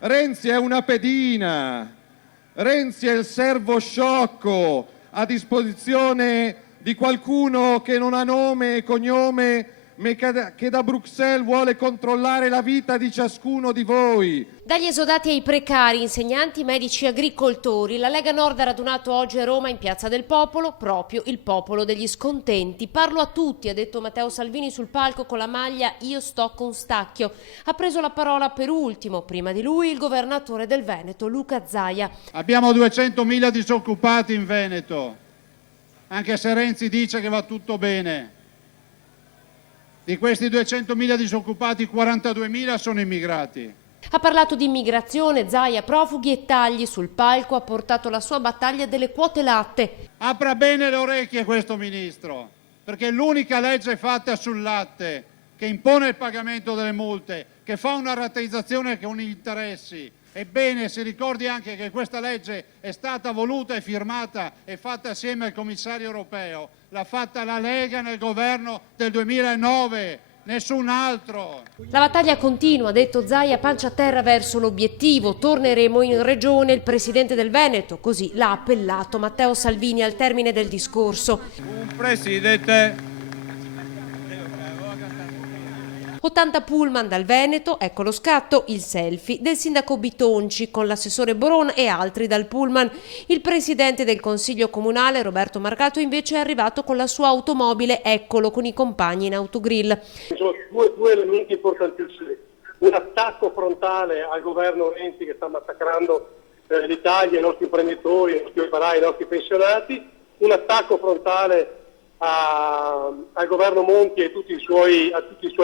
Renzi è una pedina, Renzi è il servo sciocco a disposizione di qualcuno che non ha nome e cognome, ma che da Bruxelles vuole controllare la vita di ciascuno di voi. Dagli esodati ai precari, insegnanti, medici, agricoltori, la Lega Nord ha radunato oggi a Roma in Piazza del Popolo, proprio il popolo degli scontenti. Parlo a tutti, ha detto Matteo Salvini sul palco con la maglia "Io sto con Stacchio". Ha preso la parola per ultimo, prima di lui, il governatore del Veneto, Luca Zaia. Abbiamo 200.000 disoccupati in Veneto, anche se Renzi dice che va tutto bene. Di questi 200.000 disoccupati, 42.000 sono immigrati. Ha parlato di immigrazione, Zaia, profughi e tagli. Sul palco ha portato la sua battaglia delle quote latte. Apra bene le orecchie questo ministro, perché l'unica legge fatta sul latte che impone il pagamento delle multe, che fa una rateizzazione con gli interessi. Ebbene, si ricordi anche che questa legge è stata voluta e firmata e fatta assieme al commissario europeo. L'ha fatta la Lega nel governo del 2009, nessun altro. La battaglia continua, ha detto Zaia, pancia a terra verso l'obiettivo. Torneremo in regione. Il presidente del Veneto, così l'ha appellato Matteo Salvini al termine del discorso. Un presidente. 80 pullman dal Veneto, ecco lo scatto, il selfie del sindaco Bitonci con l'assessore Boron e altri dal pullman. Il presidente del consiglio comunale, Roberto Marcato, invece è arrivato con la sua automobile, eccolo, con i compagni in autogrill. Ci sono due elementi importantissimi: un attacco frontale al governo Renzi che sta massacrando l'Italia, i nostri imprenditori, i nostri operai, i nostri pensionati, un attacco frontale al governo Monti e a tutti i suoi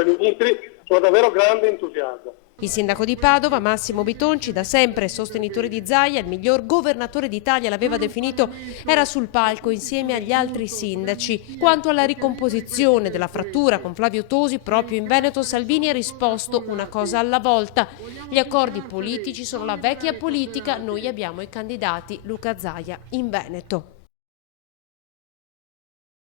ministri. Sono davvero grande entusiasmo. Il sindaco di Padova, Massimo Bitonci, da sempre sostenitore di Zaia, il miglior governatore d'Italia l'aveva definito, era sul palco insieme agli altri sindaci. Quanto alla ricomposizione della frattura con Flavio Tosi, proprio in Veneto, Salvini ha risposto una cosa alla volta. Gli accordi politici sono la vecchia politica, noi abbiamo i candidati, Luca Zaia, in Veneto.